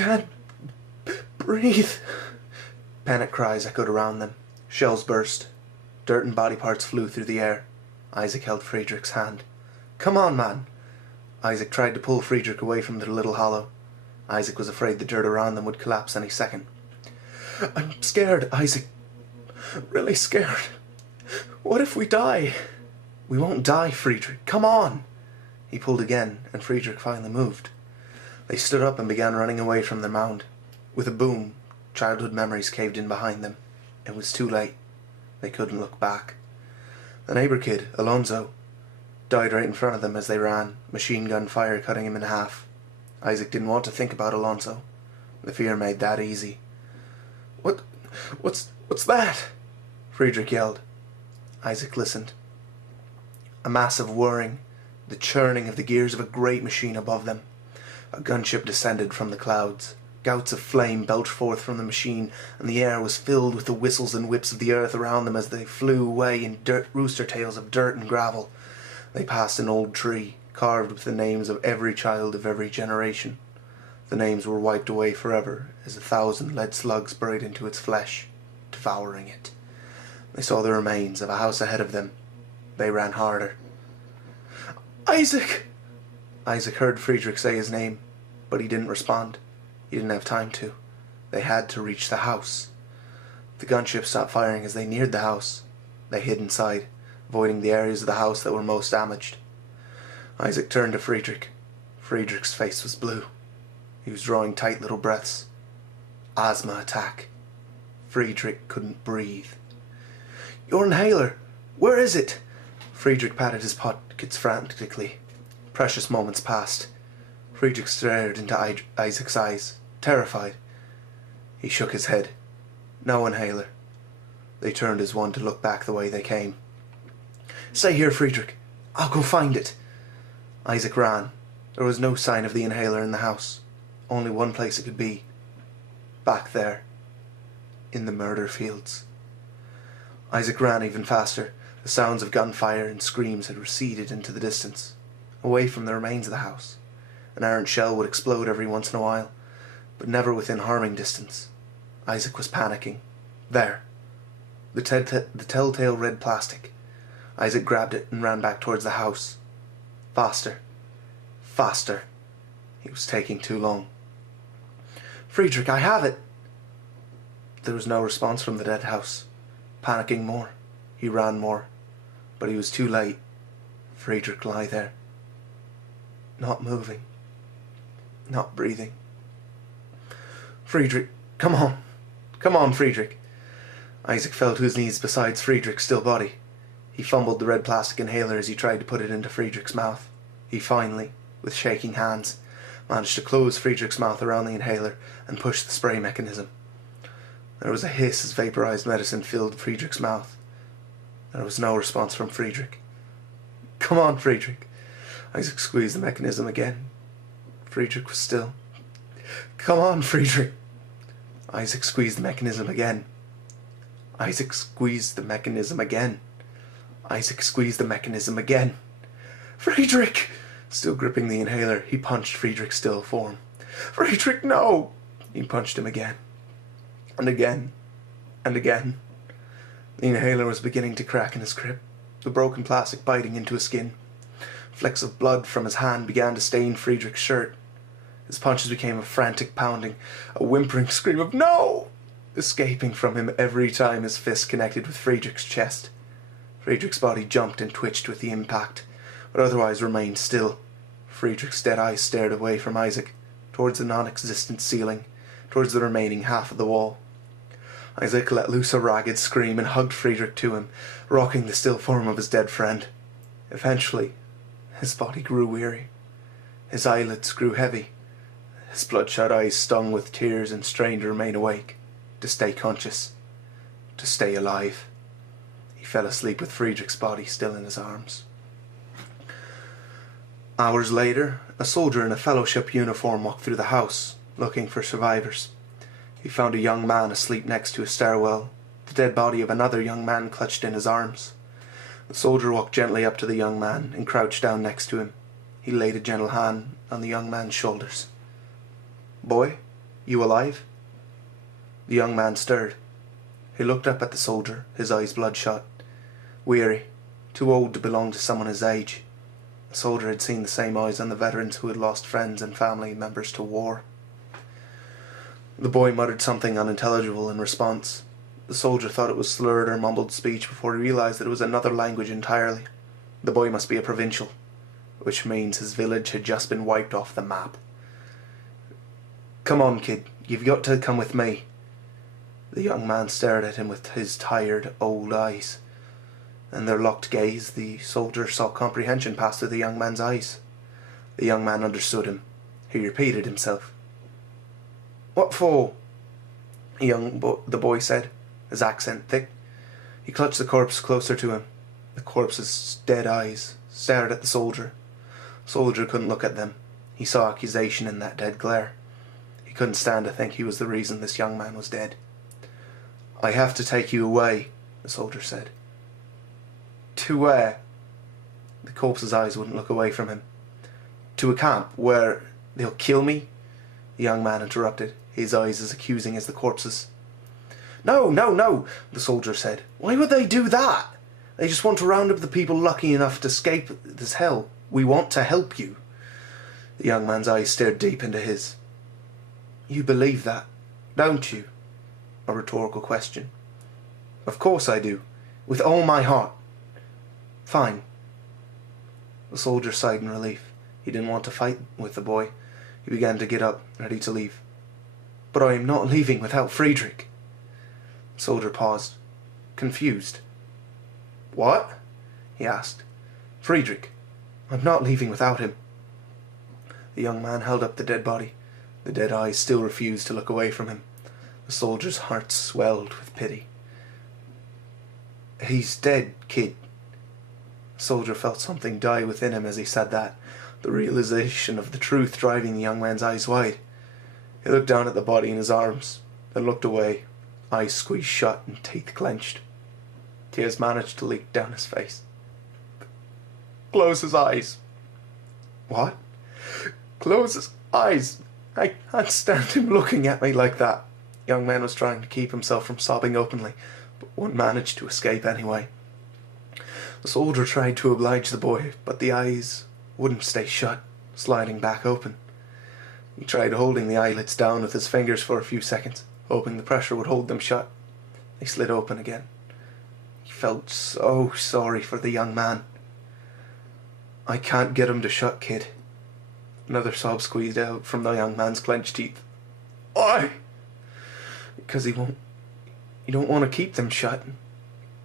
can't breathe. Panic cries echoed around them. Shells burst. Dirt and body parts flew through the air. Isaac held Friedrich's hand. Come on, man. Isaac tried to pull Friedrich away from the little hollow. Isaac was afraid the dirt around them would collapse any second. I'm scared, Isaac. Really scared. What if we die? We won't die, Friedrich. Come on. He pulled again, and Friedrich finally moved. They stood up and began running away from their mound. With a boom, childhood memories caved in behind them. It was too late. They couldn't look back. The neighbor kid, Alonso, died right in front of them as they ran, machine gun fire cutting him in half. Isaac didn't want to think about Alonso. The fear made that easy. What's that? Friedrich yelled. Isaac listened. A massive whirring, the churning of the gears of a great machine above them. A gunship descended from the clouds. Gouts of flame belched forth from the machine, and the air was filled with the whistles and whips of the earth around them as they flew away in rooster tails of dirt and gravel. They passed an old tree, carved with the names of every child of every generation. The names were wiped away forever as 1,000 lead slugs burrowed into its flesh, devouring it. They saw the remains of a house ahead of them. They ran harder. Isaac! Isaac heard Friedrich say his name, but he didn't respond. He didn't have time to. They had to reach the house. The gunship stopped firing as they neared the house. They hid inside, avoiding the areas of the house that were most damaged. Isaac turned to Friedrich. Friedrich's face was blue. He was drawing tight little breaths. Asthma attack. Friedrich couldn't breathe. Your inhaler! Where is it? Friedrich patted his pockets frantically. Precious moments passed. Friedrich stared into Isaac's eyes, terrified. He shook his head. No inhaler. They turned as one to look back the way they came. Stay here, Friedrich. I'll go find it. Isaac ran. There was no sign of the inhaler in the house. Only one place it could be. Back there. In the murder fields. Isaac ran even faster. The sounds of gunfire and screams had receded into the distance, away from the remains of the house. An errant shell would explode every once in a while, but never within harming distance. Isaac was panicking. There. The telltale red plastic. Isaac grabbed it and ran back towards the house. Faster. Faster. He was taking too long. Friedrich, I have it! There was no response from the dead house. Panicking more. He ran more. But he was too late. Friedrich lay there. Not moving. Not breathing. Friedrich, come on. Come on, Friedrich. Isaac fell to his knees beside Friedrich's still body. He fumbled the red plastic inhaler as he tried to put it into Friedrich's mouth. He finally, with shaking hands, managed to close Friedrich's mouth around the inhaler and push the spray mechanism. There was a hiss as vaporized medicine filled Friedrich's mouth. There was no response from Friedrich. Come on, Friedrich. Isaac squeezed the mechanism again. Friedrich was still. Come on, Friedrich. Isaac squeezed the mechanism again. Isaac squeezed the mechanism again. Isaac squeezed the mechanism again. Friedrich! Still gripping the inhaler, he punched Friedrich's still form. Friedrich, no! He punched him again. And again. And again. The inhaler was beginning to crack in his grip, the broken plastic biting into his skin. Flecks of blood from his hand began to stain Friedrich's shirt. His punches became a frantic pounding, a whimpering scream of no! Escaping from him every time his fist connected with Friedrich's chest. Friedrich's body jumped and twitched with the impact, but otherwise remained still. Friedrich's dead eyes stared away from Isaac, towards the non-existent ceiling, towards the remaining half of the wall. Isaac let loose a ragged scream and hugged Friedrich to him, rocking the still form of his dead friend. Eventually, his body grew weary. His eyelids grew heavy. His bloodshot eyes stung with tears and strained to remain awake, to stay conscious, to stay alive. He fell asleep with Friedrich's body still in his arms. Hours later, a soldier in a fellowship uniform walked through the house, looking for survivors. He found a young man asleep next to a stairwell, the dead body of another young man clutched in his arms. The soldier walked gently up to the young man and crouched down next to him. He laid a gentle hand on the young man's shoulders. Boy, You alive?" The young man stirred. He looked up at the soldier, his eyes bloodshot. Weary, too old to belong to someone his age. The soldier had seen the same eyes on the veterans who had lost friends and family members to war. The boy muttered something unintelligible in response. The soldier thought it was slurred or mumbled speech before he realized that it was another language entirely. The boy must be a provincial, which means his village had just been wiped off the map. "Come on, kid, you've got to come with me." The young man stared at him with his tired, old eyes. In their locked gaze, the soldier saw comprehension pass through the young man's eyes. The young man understood him. He repeated himself. "What for?" The boy said, his accent thick. He clutched the corpse closer to him. The corpse's dead eyes stared at the soldier. The soldier couldn't look at them. He saw accusation in that dead glare. He couldn't stand to think he was the reason this young man was dead. "I have to take you away," the soldier said. "To where?" The corpse's eyes wouldn't look away from him. "To a camp where they'll kill me?" The young man interrupted, his eyes as accusing as the corpse's. No, the soldier said. "Why would they do that? They just want to round up the people lucky enough to escape this hell. We want to help you." The young man's eyes stared deep into his. "You believe that, don't you?" A rhetorical question. "Of course I do. With all my heart." "Fine." The soldier sighed in relief. He didn't want to fight with the boy. He began to get up, ready to leave. "But I am not leaving without Friedrich." The soldier paused, confused. "What?" he asked. "Friedrich. I'm not leaving without him." The young man held up the dead body. The dead eyes still refused to look away from him. The soldier's heart swelled with pity. "He's dead, kid." The soldier felt something die within him as he said that, the realization of the truth driving the young man's eyes wide. He looked down at the body in his arms, then looked away, eyes squeezed shut and teeth clenched. Tears managed to leak down his face. "Close his eyes." "What?" "Close his eyes. I can't stand him looking at me like that." The young man was trying to keep himself from sobbing openly, but one managed to escape anyway. The soldier tried to oblige the boy, but the eyes wouldn't stay shut, sliding back open. He tried holding the eyelids down with his fingers for a few seconds, hoping the pressure would hold them shut. They slid open again. He felt so sorry for the young man. "I can't get him to shut, kid." Another sob squeezed out from the young man's clenched teeth. "Why?" "Because he won't. You don't want to keep them shut."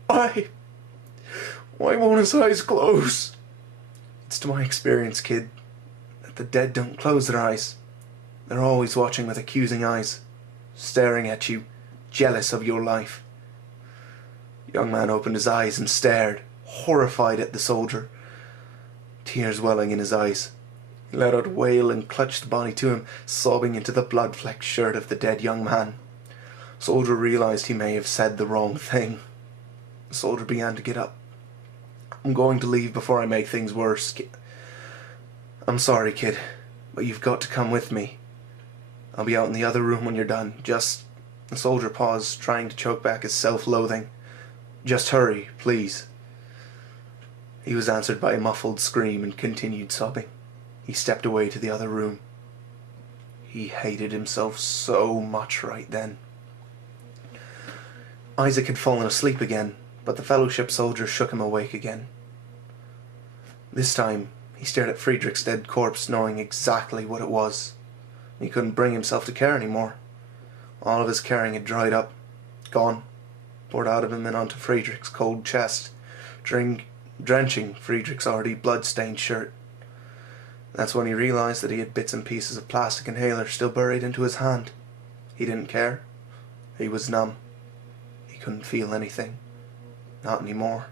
"Why? Why won't his eyes close?" "It's to my experience, kid, that the dead don't close their eyes. They're always watching with accusing eyes, staring at you, jealous of your life." The young man opened his eyes and stared, horrified at the soldier, tears welling in his eyes. He let out a wail and clutched the body to him, sobbing into the blood-flecked shirt of the dead young man. The soldier realized he may have said the wrong thing. The soldier began to get up. "I'm going to leave before I make things worse. I'm sorry, kid, but you've got to come with me. I'll be out in the other room when you're done. Just..." The soldier paused, trying to choke back his self-loathing. "Just hurry, please." He was answered by a muffled scream and continued sobbing. He stepped away to the other room. He hated himself so much right then. Isaac had fallen asleep again, but the fellowship soldier shook him awake again. This time, he stared at Friedrich's dead corpse, knowing exactly what it was. He couldn't bring himself to care anymore. All of his caring had dried up, gone, poured out of him and onto Friedrich's cold chest, drenching Friedrich's already blood-stained shirt. That's when he realized that he had bits and pieces of plastic inhaler still buried into his hand. He didn't care. He was numb. He couldn't feel anything. Not anymore.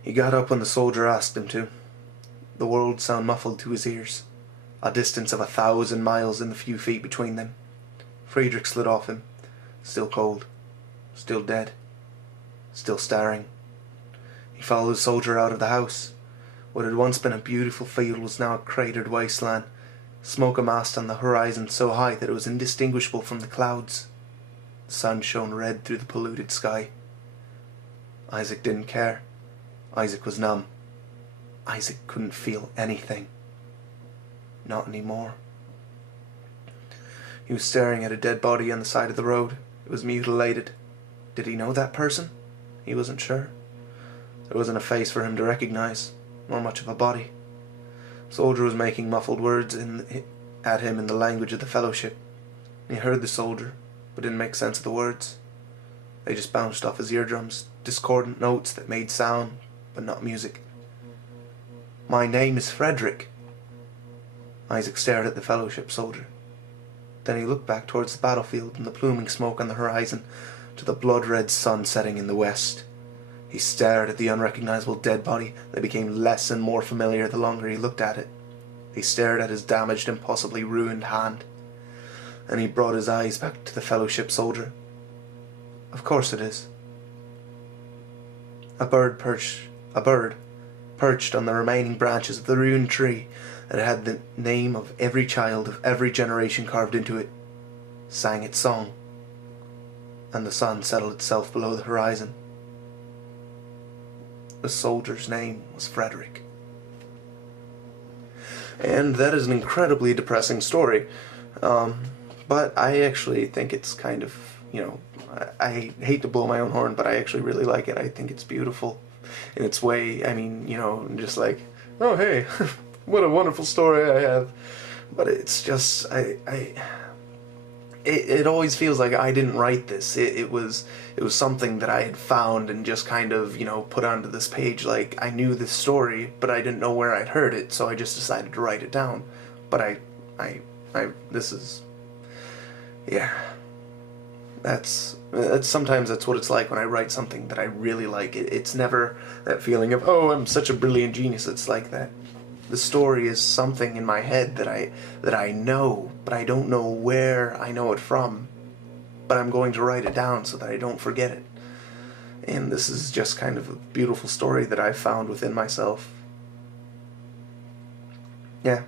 He got up when the soldier asked him to. The world sounded muffled to his ears, a distance of 1,000 miles in the few feet between them. Friedrich slid off him, still cold, still dead, still staring. He followed the soldier out of the house. What had once been a beautiful field was now a cratered wasteland. Smoke amassed on the horizon so high that it was indistinguishable from the clouds. The sun shone red through the polluted sky. Isaac didn't care. Isaac was numb. Isaac couldn't feel anything. Not anymore. He was staring at a dead body on the side of the road. It was mutilated. Did he know that person? He wasn't sure. There wasn't a face for him to recognize, nor much of a body. The soldier was making muffled words at him in the language of the Fellowship. He heard the soldier, but didn't make sense of the words. They just bounced off his eardrums, discordant notes that made sound, but not music. "My name is Friedrich." Isaac stared at the Fellowship soldier. Then he looked back towards the battlefield and the pluming smoke on the horizon, to the blood-red sun setting in the west. He stared at the unrecognizable dead body that became less and more familiar the longer he looked at it. He stared at his damaged and possibly ruined hand. And he brought his eyes back to the Fellowship soldier. "Of course it is." A bird perched on the remaining branches of the ruined tree that had the name of every child of every generation carved into it, sang its song, and the sun settled itself below the horizon. The soldier's name was Friedrich. And that is an incredibly depressing story, but I actually think it's kind of, I hate to blow my own horn, but I actually really like it. I think it's beautiful in its way. I mean, just like, oh hey, what a wonderful story I have. But it's just, it always feels like I didn't write this. It was something that I had found and just kind of, put onto this page. Like, I knew this story, but I didn't know where I'd heard it, so I just decided to write it down. But sometimes that's what it's like when I write something that I really like. It's never that feeling of, oh, I'm such a brilliant genius. It's like that. The story is something in my head that I know, but I don't know where I know it from. But I'm going to write it down so that I don't forget it. And this is just kind of a beautiful story that I found within myself. Yeah.